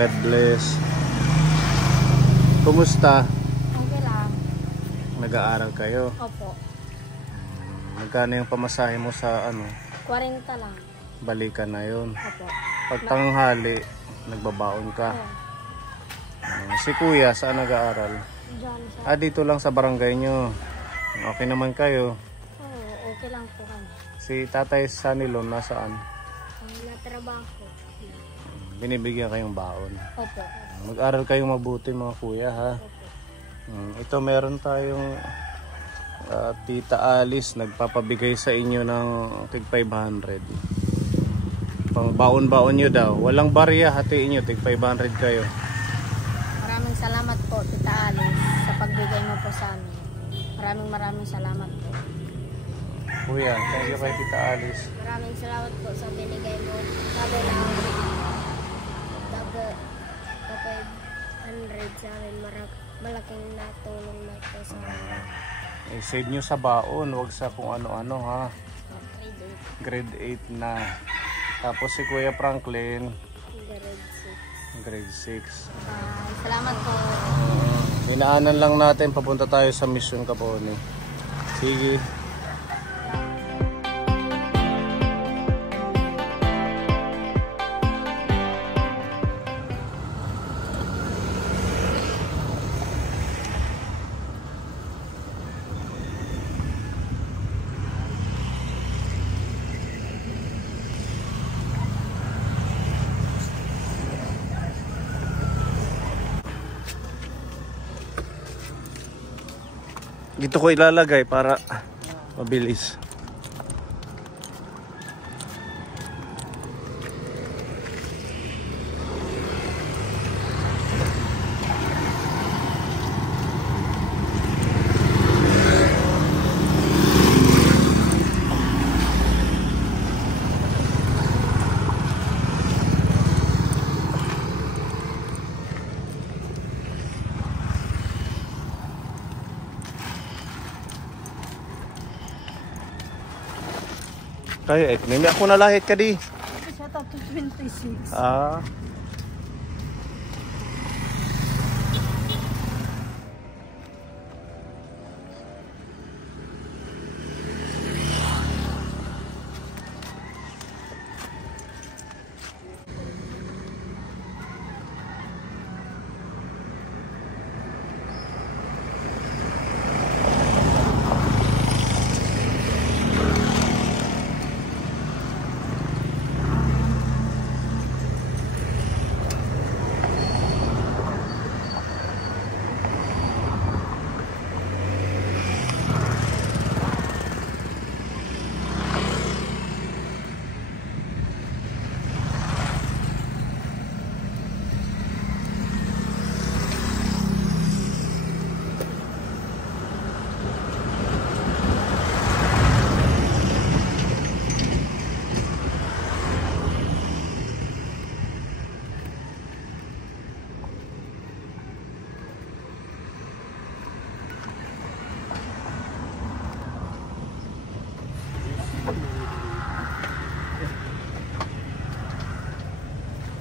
God bless. Kumusta? Okay lang. Nag-aaral kayo? Opo. Magkano yung pamasahe mo sa ano? 40 lang. Balikan na yun. Opo. Pag tanghali, nagbabaon ka. Si kuya, saan nag-aaral? Diyan sa... Dito lang sa barangay nyo. Okay naman kayo. Oo, okay lang po kami. Si Tatay Sanilon, nasaan? Natrabaho. Binibigyan kayong baon. Opo. Mag-aral kayong mabuti mga kuya, ha? Opo. Ito meron tayong Tita Alice, nagpapabigay sa inyo ng tig 500. Pang baon-baon nyo daw. Walang barya, hatiin nyo, tig 500 kayo. Maraming salamat po, Tita Alice, sa pagbigay mo po sa amin. Maraming salamat po. Kuya, thank you kay Tita Alice. Maraming salamat po sa binigay mo. Sabi na daga 500 sa amin. Malaking natulong na ito sa amin. Save nyo sa baon, wag sa kung ano-ano, ha. Grade 8 na. Tapos si Kuya Franklin, grade 6. Salamat po. Inaanan lang natin, papunta tayo sa Mission Capone. Sige. Dito ko ilalagay para mabilis. Kayo, may ako nalahit ka di. Sa top 26.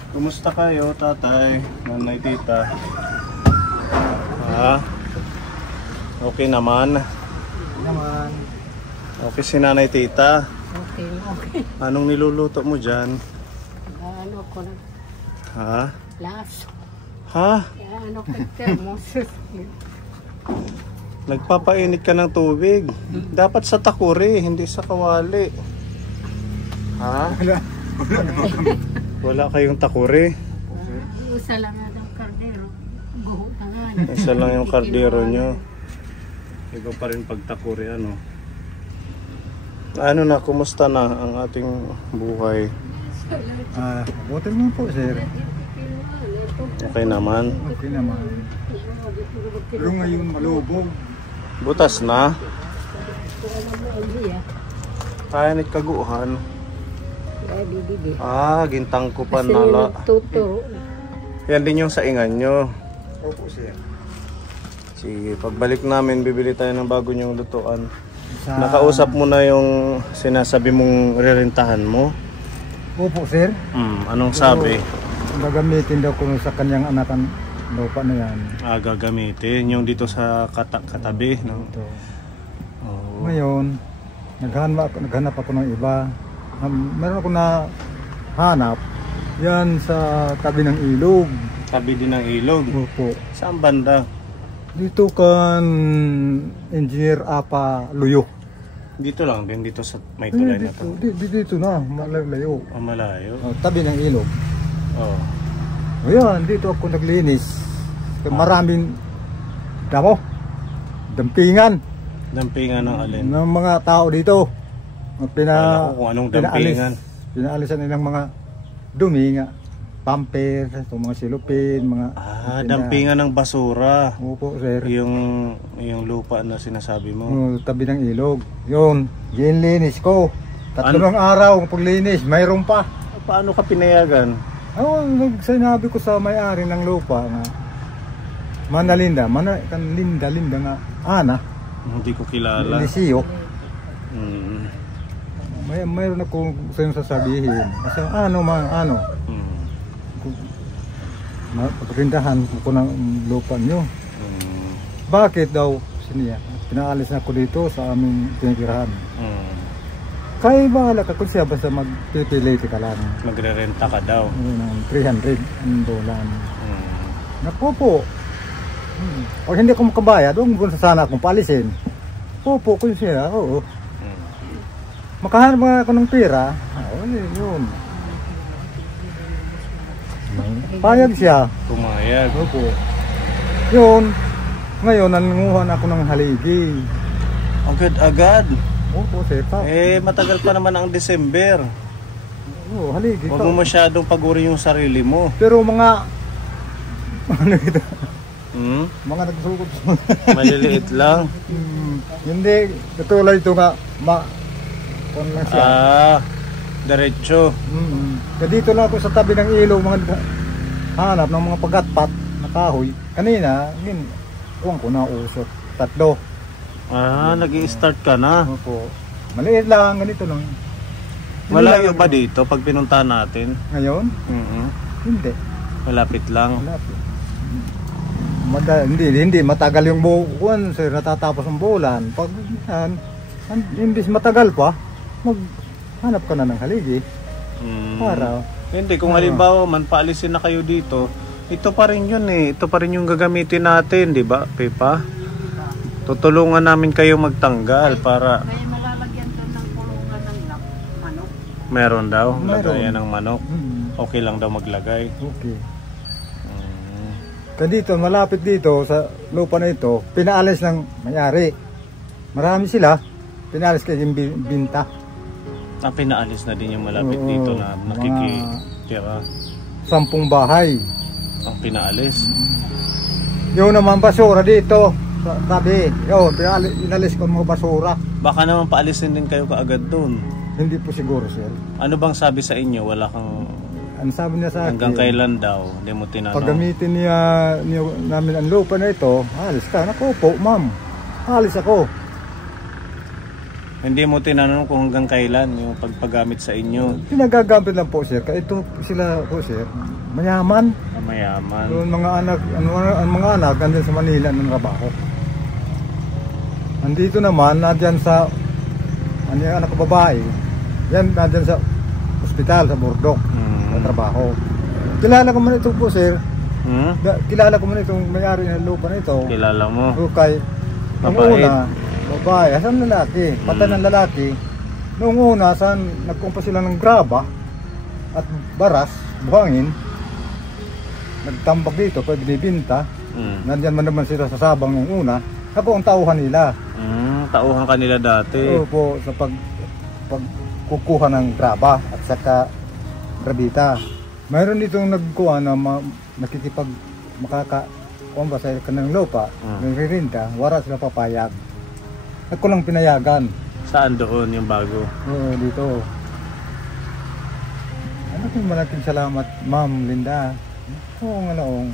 Kumusta kayo, tatay, nanay, tita? Okay naman. Okay si nanay, tita. Okay. Anong niluluto mo dyan? Ano ko na? Laso. Ano ko termos. Nagpapainit ka ng tubig. Dapat sa takuri, hindi sa kawali. Wala kayong takuri. Isa lang nga ng kardero. Guho na nga. Isa lang yung kardero nyo. Iba pa rin pag takuri, ano. Ano na, kumusta na ang ating buhay? Buti mo po, sir. Okay naman. Okay naman. Pero ngayon malubog. Butas na. Kaya nagkaguhan. Gintang ko pa nala. Yan din yung saingan nyo. Opo, sir. Sige, pagbalik namin, bibili tayo ng bago nyong lutuan. Nakausap mo na yung sinasabi mong rerentahan mo? Opo, sir. Anong sabi? gagamitin daw ko sa kanyang anakan lupa na yan. Gagamitin yung dito sa katabi, no? Ito. Oo. Ngayon, naghanap ako ng iba. Meron ako na hanap yan sa tabi ng ilog. Tabi din ng ilog. Opo. Saan banda? Dito kan Engineer Apa Luyo. Dito lang din, dito sa may tulay na to. Dito na, malayo. Malayo. Tabi ng ilog. Oh. Ayan, dito ako naglinis. Maraming damo, dampingan Dampingan ng alin? ng mga tao dito. Kala ko kung anong dampingan. Pinaalisan nilang mga dumi nga. Pampers, itong mga silupin, mga... Dampingan ng basura. Opo, sir. Yung lupa na sinasabi mo. Tabi ng ilog. Yun, ginlinis ko. Tatlong araw ang paglinis, mayroon pa. Paano ka pinayagan? Sinabi ko sa may-ari ng lupa nga, Manalinda nga, Ana. Hindi ko kilala. Lisio. Mm. Mayroon ako sa yung sasabihin. Kasi ano. Pagrindahan ko ng lupa nyo. Bakit daw siniya? Pinaalis na ako dito sa aming tinitirahan. Kaya bahala ka kung siya basta magpipiliti ka lang. Magre-renta ka daw. Ng $300 Naku po. Pag hindi ako makabayad, huwag mo sana akong paalisin. Po kung siya, oo. Makahanap ako ng pera, yun. Payag siya. Pumayag. Opo. Yun. Ngayon, nangunguhan ako ng haligi. Agad-agad. Opo, seta. Matagal pa naman ang December. Oo, haligi. Huwag mo masyadong paguri yung sarili mo. Pero mga... Ano ito? Mga nagsukot. Maliliit lang. Hindi. Katulad ito nga. Kung lang siya. Diretso. Dito lang ako sa tabi ng ilog, mga hanap ng mga pagatpat na kahoy. Kanina, kuwang ko na usot. 3. Nag-i-start ka na. Opo. Maliit lang, ganito lang. Malayo ba dito pag pinunta natin? Ngayon? Hindi. Malapit lang. Malapit. Hindi matagal yung buwan, sir, natatapos ang bulan. Pag hindi matagal pa, maghanap ka na ng haligi. Para hindi, kung halimbawa man paalisin na kayo dito, ito pa rin yun ito pa rin yung gagamitin natin, di ba, Pepa? Tutulungan namin kayo magtanggal para may malalagyan doon ng kulungan ng manok. meron daw, Meron. lagayan ng manok. Okay lang daw maglagay. Okay. Kaya dito, malapit dito sa lupa na ito, pinaalis ng may-ari. Marami sila, pinaalis kayo yung binta. Pinaalis na din yung malapit dito na nakikitira. 10 bahay. Ang pinaalis. Yung naman basura dito, tabi. Yun, inalis ko mga basura. Baka naman paalisin din kayo kaagad doon. Hindi po siguro, sir. Ano bang sabi sa inyo? Wala kang... Ang sabi niya sa akin, hanggang kailan daw? Hindi mo tinanong. pag gamitin namin ang lupa na ito, alis ka. Naku po, ma'am. Alis ako. Hindi mo tinanong kung hanggang kailan yung pagpagamit sa inyo. Pinagagamit lang po, sir. Kaya ito sila po, sir. Mayaman. Mayaman. Yung mga anak, ang mga anak nandun sa Manila ng trabaho. Andito naman, nandyan sa yung anak ko babae. Yan, nandyan sa ospital, sa Burdok. Sa trabaho. Kilala ko man ito po, sir. Kilala ko man itong may-ari ng lupa na ito. Kilala mo? Okay. Noong una, babae, asan lalaki? Patay ng lalaki. Noong una, saan nagkumpa sila ng graba at baras, buhangin. Nagtambak dito, pwede binibinta. Nandyan man naman sila sa Sabang noong una. Ako ang tauhan nila. Tauhan kanila dati. Opo, sa pagkukuha ng graba at saka grabita. Mayroon ditong nagkuha na kung ba sa kanang lupa, nagririnta, wala sila papayag. Ako lang pinayagan. Saan doon yung bago? Oo, dito. Malaking salamat, Ma'am Linda. Oo nga noong.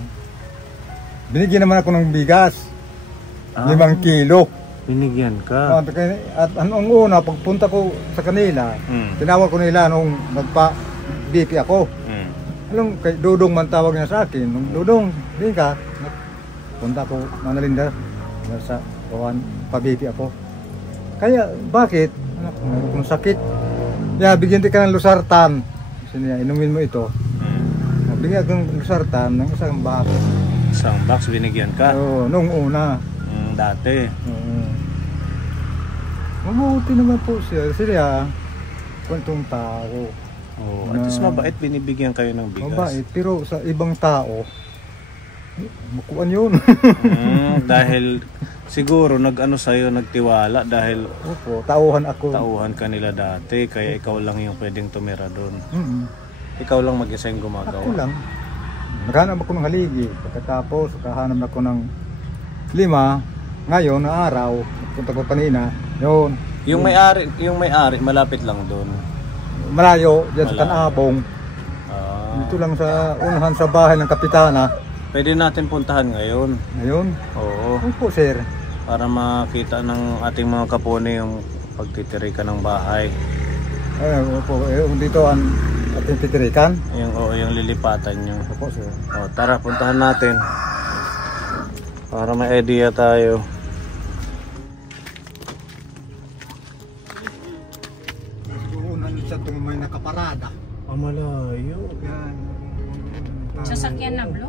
Binigyan naman ako ng bigas. 5 kilo. Binigyan ka? At anong una, pagpunta ko sa kanila, tinawag ko nila nung nagpa-BP ako. Alam, kay Dudong man tawag niya sa akin. Dudong, di ka. Punta ko, Manalinda. Sa kawan, pabibi ako. Kaya, bakit? Anak, meron kong sakit. Kaya, bigyan ka ng Losartan. Kasi niya, inumin mo ito. Bigyan kang Losartan ng isang box. Isang box binigyan ka? Oo, nung una. Dati. Mabuti naman po siya. Sila, kwentong tao. Oh, at least mabait, binibigyan kayo ng bigas. Mabait, pero sa ibang tao, makuan yun. Dahil siguro nag-ano sa'yo, nagtiwala dahil Opo, tauhan ako. tauhan ka nila dati, kaya ikaw lang yung pwedeng tumira doon. Ikaw lang mag-isa yung gumagawa. Ako lang. Naghanap ako ng haligi. Pagkatapos, nakahanap ako ng 5. Ngayon, na araw, punta ko kanina, yun. Yung may-ari malapit lang doon. Malayo, dyan sa Tanabong. Dito lang sa unahan sa bahay ng kapitana. Pwede natin puntahan ngayon. Ngayon? Oo. Opo, sir. Para makita ng ating mga kapone yung pagtitirikan ng bahay. Opo, dito ang ating titirikan. Yung lilipatan nyo. Opo, sir. O, tara, puntahan natin. Para may idea tayo. Unan siya itong may nakaparada. Malayo. Yan. Sasakyan na, Blo?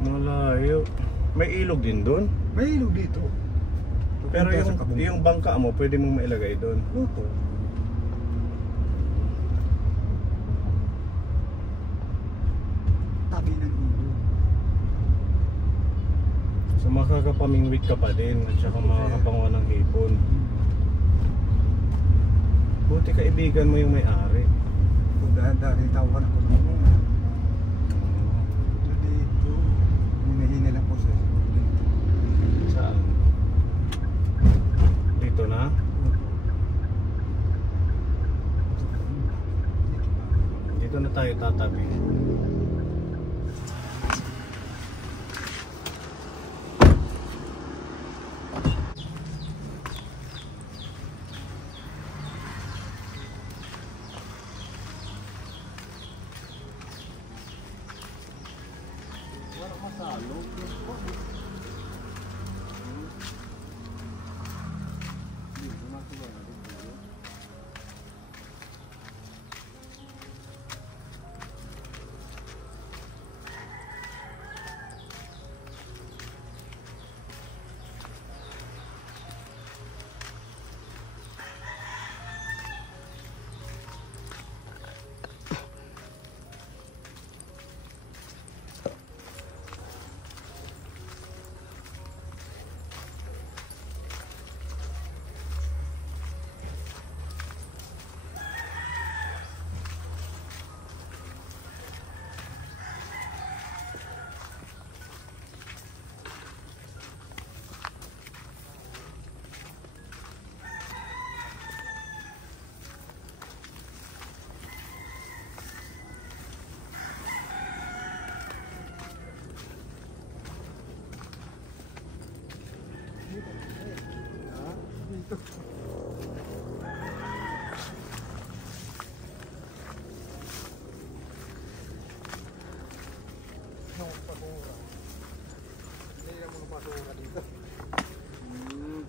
Malayo. May ilog din doon? May ilog dito. Pero yung bangka mo, pwede mong mailagay doon. Luto. Tabi ng ilog. So makakapamingwit ka pa din at saka makakapanguha ng hipon. Buti kaibigan mo yung may-ari. Dahil tawahan ako ng mga. Dito. Hinahinay lang po sir. Saan? Dito na? Dito na tayo tatabi.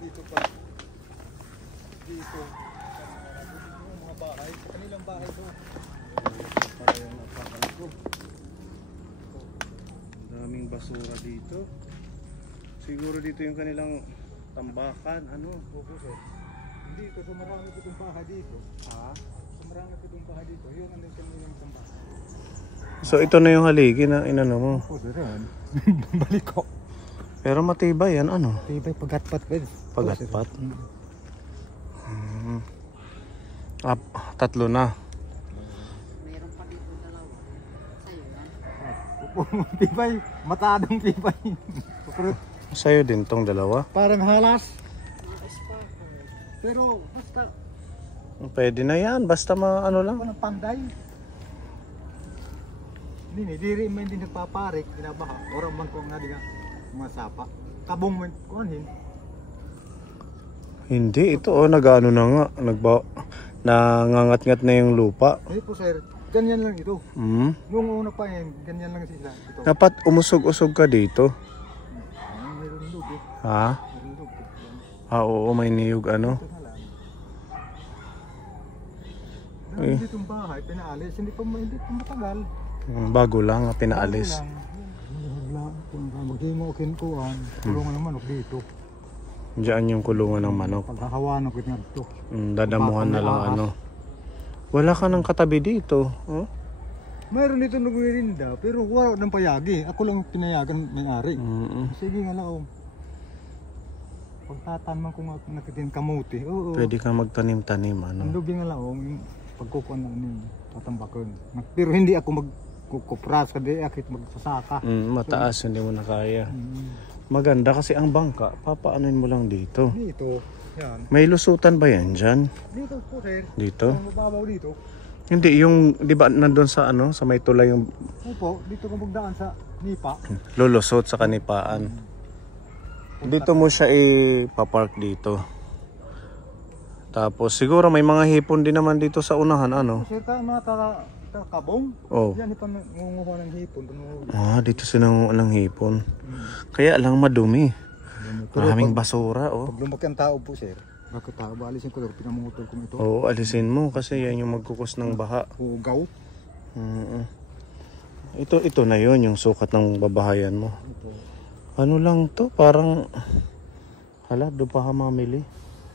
Dito pa. Dito. Yung mga bahay. Kanilang bahay doon. Para yung napakan ko. Daming basura dito. Siguro dito yung kanilang tambakan. Ano? Opo sir. Dito, so marami po itong bahay dito. So marami po itong bahay dito. Yun ang yung tambakan. So ito na yung haligi na inano mo. Opo sir yan. Balik ko. Pero matibay yan ano? Tibay pagatpat ba? Pagatpat? Tatlo na. Meron pa dito dalawa. Sa'yo yan. Opo, tibay. Matadong tibay. Sa'yo din tong dalawa? Parang halas. Pero basta Pwede na yan, basta ano lang. ako ng panday. Hindi, diri man din nagpaparik, binabaha. Orang man kung nga mga sapa. Kabong man kunin. Hindi, ito nag-ano na nga, nangangat-ngat na yung lupa. Hindi po sir, ganyan lang ito. Hmm? Nung una pa ganyan lang sila. Ito. Dapat umusog-usog ka dito. Meron loob eh. Ha? Meron loob eh. Yan. Ah, oo, may niyog ano. Ito na lang. Eh. Dito yung bahay, pinaalis. Hindi pa matagal. Bago lang, pinaalis. Mag-imo kinkuhan. Kulungan ng manok dito. Diyan yung kulungan ng manok. Paghahawanan ko niya dito. Dadamuhan na lang ano. Wala ka ng katabi dito. Oh? Mayroon dito nagwirinda, pero wala ng payagi. Ako lang pinayagan may-ari. Sige nga lang. Pagtatanman ko nga nakitin kamuti. Oo. Pwede kang magtanim-tanim ano. Ang lubi nga lang, yung pagkukuhan na ni tatambakan. Pero hindi ako magkukupras, kasi akit magsasaka. Mataas, hindi mo na kaya. Maganda kasi ang bangka, papaanin mo lang dito. Dito, yan. May lusutan ba yan dyan? Dito po, sir. Dito? Ang mababaw dito. Hindi, yung, di ba nandun sa ano, sa may tulay yung Opo, dito ka magdaan sa Nipa. lulusot sa kanipaan. Dito mo siya ipapark dito. Tapos siguro may mga hipon din naman dito sa unahan ano. Sir, mga kabong. Oh. Yan, ipangunguha ng hipon. Dito sinanguha ng hipon. Kaya lang madumi. Maraming basura oh. Pag lumaki ang tao po, sir. Bakit tao ba alisin ko? Pinamutol ko ito. Oo, alisin mo kasi yan yung magkukos ng baha. Hugaw. Ito na yon yung sukat ng babahayan mo. Ano lang to? Parang hala, doon pa ka mamili.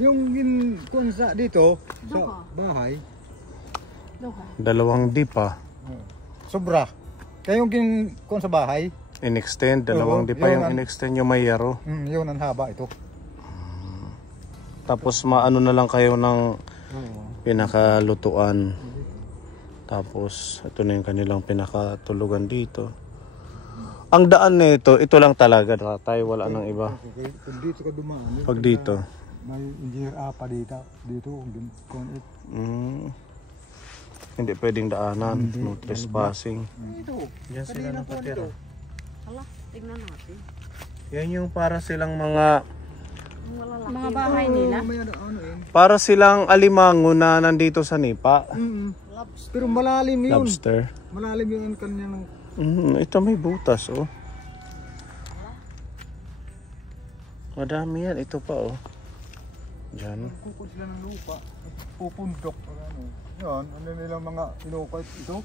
Yung kunsa dito sa bahay. Dalawang di pa. Sobra. Kaya yung kun sa bahay. In-extend, dalawang di pa yun yung in-extend yung may yaro. Yun ang haba ito. Tapos maano na lang kayo ng pinakalutuan. Tapos ito na yung kanilang pinakatulugan dito. Ang daan nito, ito lang talaga tatay, wala nang iba. Pag dito ka dumaan. Pag dito. May engineer apa dito. Dito. Hindi pwedeng daanan, no trespassing. Ito. Diyan sila nakatira. Hala, tingnan natin. Yan yung para silang mga Mga bahay nila. May ano yun. para silang alimango na nandito sa Nipa. Pero malalim yun. Lobster. Malalim yun ang kanya ng... Ito may butas oh. Madami yan, ito pa oh. Diyan. Kukul sila ng lupa. Pupundok. Yan, ano nilang mga inukay ito.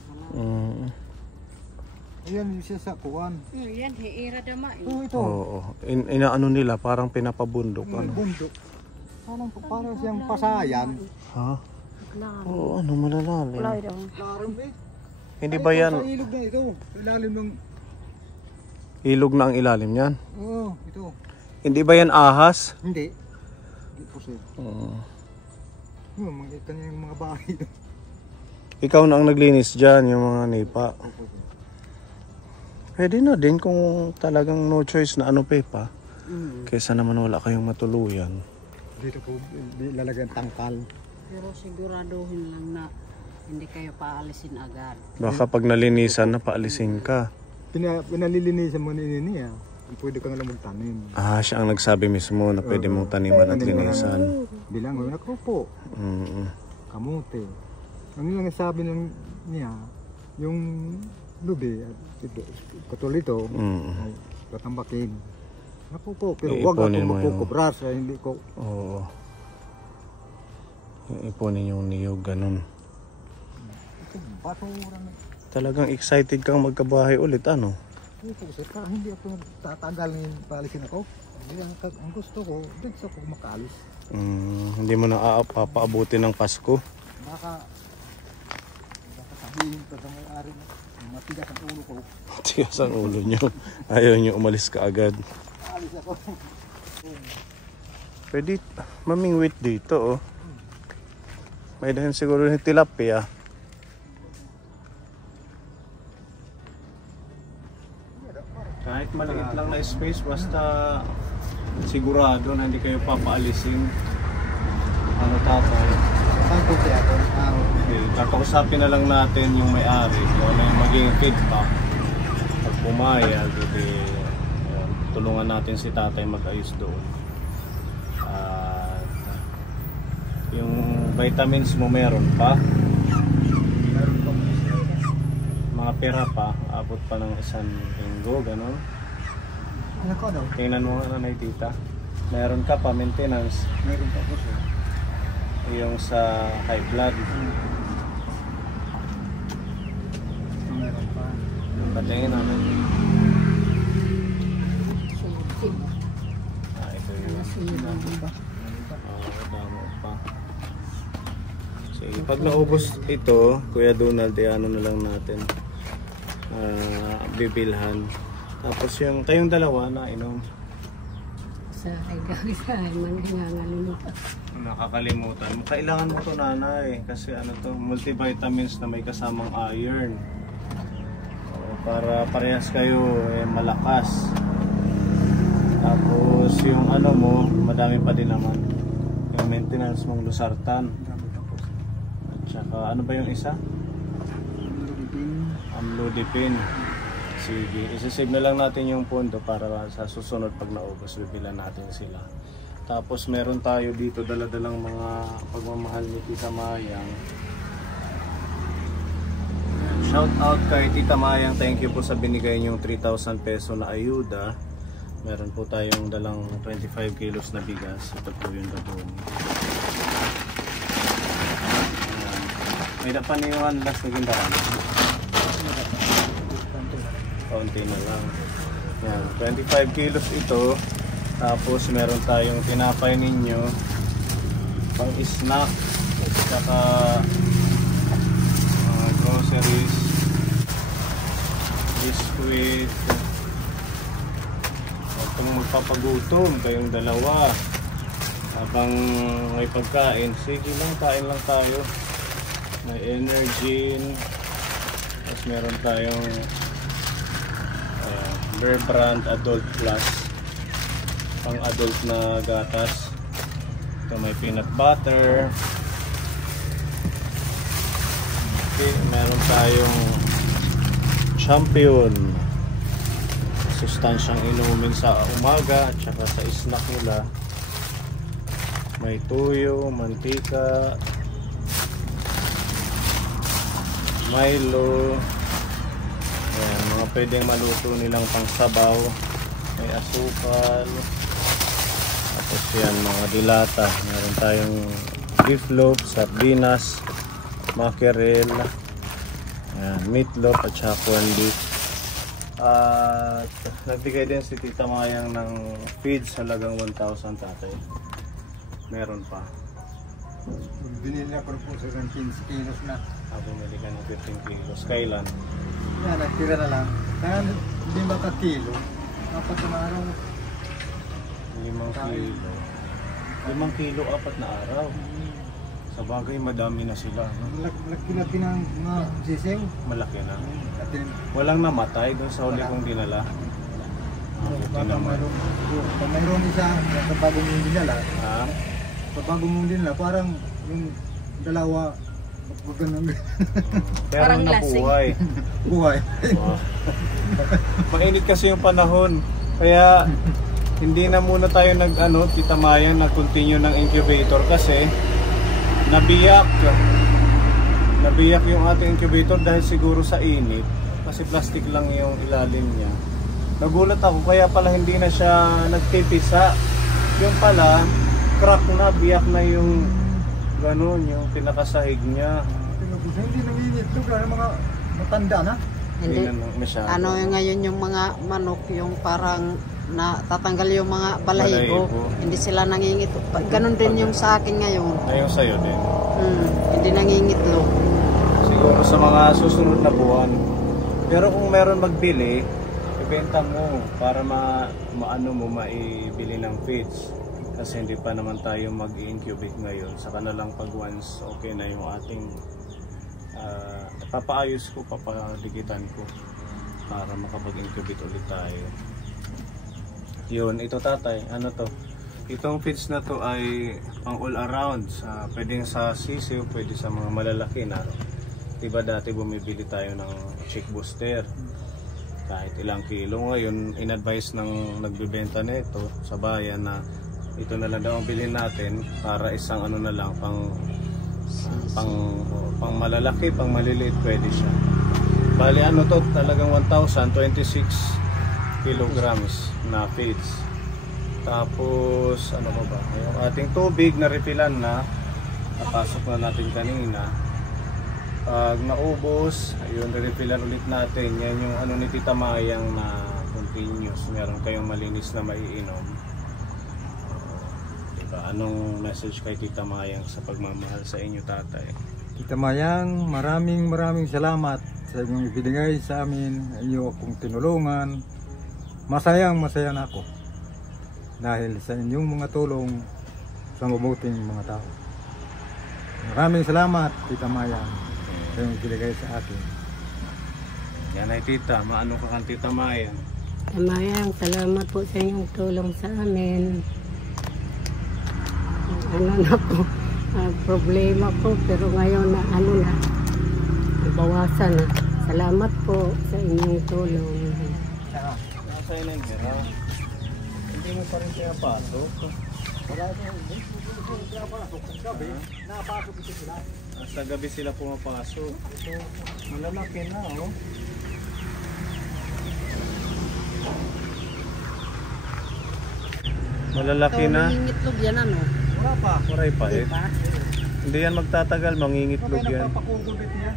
Ayan yung siya sa kuwan. Yan, hiira dama eh. Ito. Oo. Inaano nila parang pinapabundok ano. Bundok. Parang siyang pasayan. Ha? Oo, ano malalalim. Larim eh. Hindi ba yan Sa ilog na ito. Ilalim ng... ilog na ang ilalim niyan? Oo, ito. Hindi ba yan ahas? Hindi. Hindi po sir. Yung mga kanyang mga bahay. Ikaw na ang naglinis dyan, yung mga nipa. Pwede na din kung talagang no choice na ano pa. Kaysa naman wala kayong matuluyan. Dito po lalagyan tangkal. Pero siguraduhin lang na hindi kayo paalisin agad. Baka pag nalinisan na paalisin ka. Pinalilinisan mo ni niya. Pwede ka nga lang magtanim. Siya ang nagsabi mismo na pwede mong taniman at linisan. Bilang ngayon ako po. Kamote. Ang lang sabi ng niya, yung lubi at katulad ito, ay katambakin. Ako po, pero wag ako magkukubras, hindi ko. Oo. Ipunin yung niyog, ganun. Talagang excited kang magkabahay ulit, ano? Hindi ako tatagal ng paalisin ako. Ang gusto ko, gusto ko makaalis. Hindi mo na papaabuti ng Pasko. Baka sabihin ko sa may-ari na matigas ang ulo ko. Matigas ang ulo nyo. Ayaw nyo umalis ka agad. Alis ako. Pwede mamingwit dito, oh. May dahin siguro ng tilapia. Kahit maliit lang na space, basta sigurado na hindi kayo papaalisin. Ano tatay? Saan po kaya ako? Okay, kakausapin na lang natin yung may-ari. Kung ano yung maging feedback. Pag pumayag, tulungan natin si tatay mag-ayos doon. At yung vitamins mo meron pa? Meron pa po siya. mga pera pa, abot pa ng 1 linggo, gano'n. Ano ko daw? Tingnan mo nga nanay tita. Meron ka pa maintenance, Meron pa po siya. yung sa high blood. Meron pa. Patingin namin. Sulod. Ito yun. Nasunod ang iba. Damo pa. Sige, pag naubos ito, Kuya Donald, ano na lang natin. Bibilhan. Tapos yung kayong dalawa na inom. Sa ay sa manghangalimutan. Nakakalimutan. Kailangan mo to nanay kasi ano to, multivitamins na may kasamang iron. Para parehas kayo malakas. Tapos yung ano mo, madami pa din naman. Yung maintenance mong losartan. At saka ano ba yung isa? Amlodipine. Sige, isisave na lang natin yung pondo para sa susunod pag naubos, bibilan natin sila. Tapos meron tayo dito daladalang mga pagmamahal ni Tita Mayang. Shout out kay Tita Mayang, thank you po sa binigay niyong 3,000 peso na ayuda. Meron po tayong dalang 25 kilos na bigas. Ito po yung dadong. May napaniwan last na gindaran. Kaunti na lang. Yan, 25 kilos ito. Tapos meron tayong tinapay ninyo pang snack at saka mga groceries, biskuit. At kung magpapagutom kayong dalawa habang may pagkain, sige lang, kain lang tayo. May energy. Tapos meron tayong Bear Brand Adult Plus, pang adult na gatas. Ito may peanut butter. Okay, meron tayong Champion, sustansyang inumin sa umaga at saka sa snack nila. May tuyo, mantika, Milo. Ayan, mga pwedeng maluto nilang pangsabaw. May asukal. Tapos yan, mga dilata. Meron tayong beef loaf, sardinas, mackerel, ayan, meatloaf at saka corned beef. At nagbigay din si Tita Mayang ng feeds halagang 1,000 tatay. Meron pa. Binili ako po sa 15 kilos na. Bumili ka ng 15 kilos. Kailan? Yan, nagtira na lang. Kaya hindi ba ka kilo? Apat na araw. 5 kilo. 5 kilo, 4 na araw. Sa bagay, madami na sila. No? Malaki-laki ng mga sisew. Malaki na. Atin, Walang namatay doon sa huli kong dinala. baka mayroon isa sa bagong mong dinala. Ha? Sa bagong mong dinala, parang yung dalawa, ganun. Pero Parang nabuhay. Buhay. Oh. Mainit kasi yung panahon. Kaya hindi na muna tayo Tita Mayang, nag-continue ng incubator kasi nabiyak yung ating incubator dahil siguro sa init. Kasi plastic lang yung ilalim niya. Nagulat ako kaya pala hindi na siya nagpipisa. Yung pala crack na, biyak na yung ganun, yung pinakasahig niya. Hindi nanginit ito kasi mga matanda na. Hindi. Masyado. Ano yung ngayon yung mga manok, yung parang natatanggal yung mga balahibo. Hindi sila nangingit. Ganon din yung sa akin ngayon. Ayun sa'yo din. Hindi nangingitlo. Siguro sa mga susunod na buwan. Pero kung meron magbili, ibenta mo para maibili ng feeds. Kasi hindi pa naman tayo mag-incubate ngayon. Saka na lang pag once okay na yung ating papaayos ko, papaligitan ko para makapag-incubate ulit tayo. Yun, ito tatay, ano to? Itong feeds na to ay pang all around. Pwedeng sa sisiw, pwede sa mga malalaki na. Diba dati bumibili tayo ng chick booster. Kahit ilang kilo. Ngayon, in-advise ng nagbibenta nito sa bayan na ito na lang daw ang bilhin natin para isang na lang pang malalaki, pang maliliit pwede siya. Bali ano to, talagang 1,026 kilograms na feeds. Tapos ano ba ba? Yung ating tubig na refillan na napasok na natin kanina. Pag naubos, ayun, refillan ulit natin. Yan yung ano ni Tita Mayang na continuous. Meron kayong malinis na maiinom. Diba? Anong message kay Tita Mayang sa pagmamahal sa inyo, tatay? Tita Mayang, maraming salamat sa inyong ibinigay sa amin, inyo akong tinulungan. Masaya na ako dahil sa inyong mga tulong sa mabuting mga tao. Maraming salamat, Tita Mayang, sa inyong ibinigay sa akin. Yan ay tita, maano ka kang Tita Mayang? Mayang, salamat po sa inyong tulong sa amin. Ano na po, problema po, pero ngayon na ano na, nabawasan na. Salamat po sa inyong tulong. Nasa yun ang gira. Hindi mo pa rin kaya pasok. Sa gabi sila pumapasok. Malalaki na, oh. Malalaki na. Itlog yan ano? Wala pa. Maray pa eh. Hindi yan magtatagal, mangingitlog yan. Napapakugubit niya.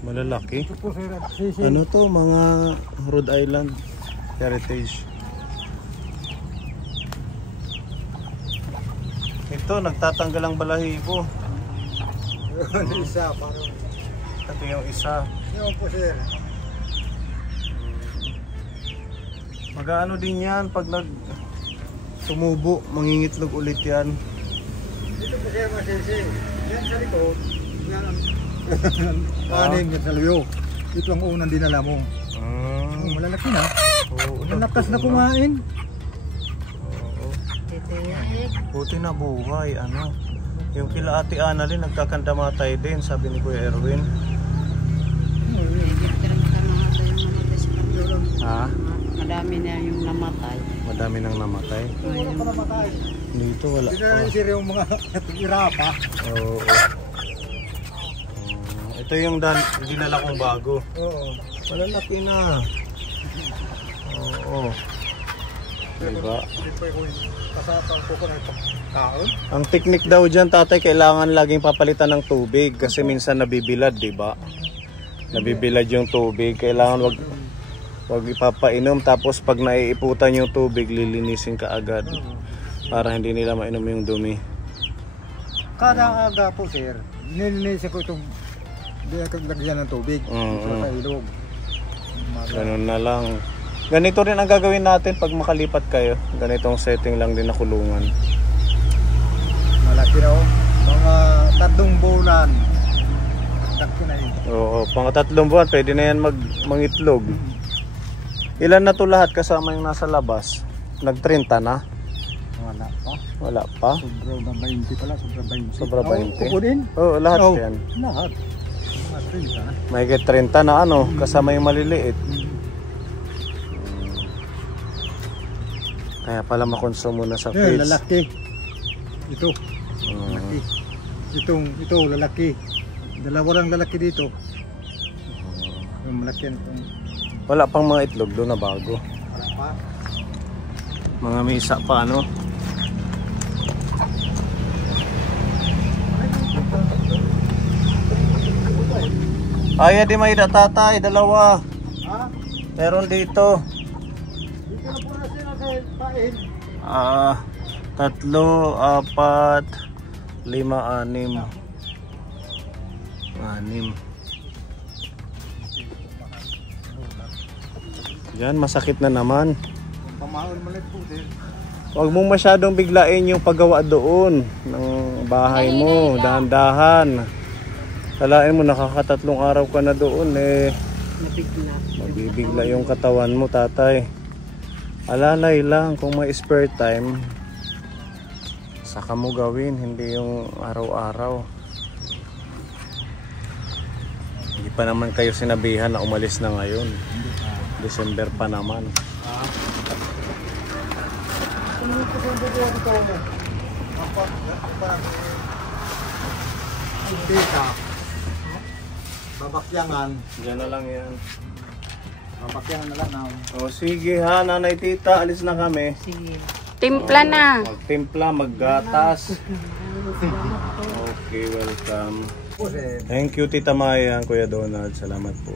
Malalaki. Ito po, sir. Ano to, mga Rhode Island heritage. Ito, nagtatanggal ang balahibo. Yung isa, parang. Ito yung isa. Yun po, sir. Mag-ano din yan pag tumubo, mangingitlog ulit yan. Dito po, sir, masisi. Yan sa likod. Yan ang kanin, yan sa luyo. Ito ang unang dinala mo. Oh, malalaki na. Oo, Nalakas na kumain. Oo. Buti na buhay, ano. Yung kila Ate Annalyn, nagkakandamatay din, sabi ni Kuya Erwin. Ha? Madami na yung namatay. Madami nang namatay. Wala pa namatay. Dito wala Hindi na pa. sir yung mga irapa. Oo. Ito yung dinala kong bago. Oo. Malalaki na. Oo. Diba? Dito ko yung kasapang ko na kaon. Ang teknik daw dyan, tatay, kailangan laging papalitan ng tubig kasi minsan nabibilad, diba? Nabibilad yung tubig. Kailangan wag ipapainom, tapos pag naiiputan yung tubig, lilinisin ka agad para hindi nila mainom yung dumi. Kada aga po sir, nilinisin ko itong lagyan ng tubig sa ilog. Ganun na lang. Ganito rin ang gagawin natin pag makalipat kayo. Ganitong setting lang din na kulungan. Malaki na oh. Mga 3 bulan. Malaki na yun. Oo, pang 3 buwan pwede na yan mangitlog. Ilan na to lahat kasama yung nasa labas? Nag-30 na? Wala pa. Wala pa? Sobra 20 pala, sobra 20. Sobra 20? Kuko din? Oo, lahat yan. Lahat. Mga 30. May 30 na ano, kasama yung maliliit. Kaya pala makonsumo na sa feeds. Lalaki. Ito. Lalaki. Ito lalaki. Dalawa lang lalaki dito. Yung malaki na itong. Wala pang mga itlog doon na bago. Wala pa. Mga misa pa, ano? Ay, di may tatay, dalawa. Ha? Meron dito. Dito na po na sila sa pain. 3, 4, 5, 6. 6. Yan, masakit na naman. Pamahal malit po din. Huwag mong masyadong biglain yung paggawa doon ng bahay mo, dahan-dahan. Kalain mo, nakakatatlong araw ka na doon eh. Mabibigla yung katawan mo, tatay. Alalay lang kung may spare time. Saka mo gawin, hindi yung araw-araw. Hindi pa naman kayo sinabihan na umalis na ngayon. December pa naman. babakyangan. Diyan na lang yan. Babakyangan na lang na. O sige ha, nanay tita, alis na kami. Sige. Timpla na. Magtimpla, maggatas. Okay, welcome. Thank you Tita Maya, Kuya Donald. Salamat po.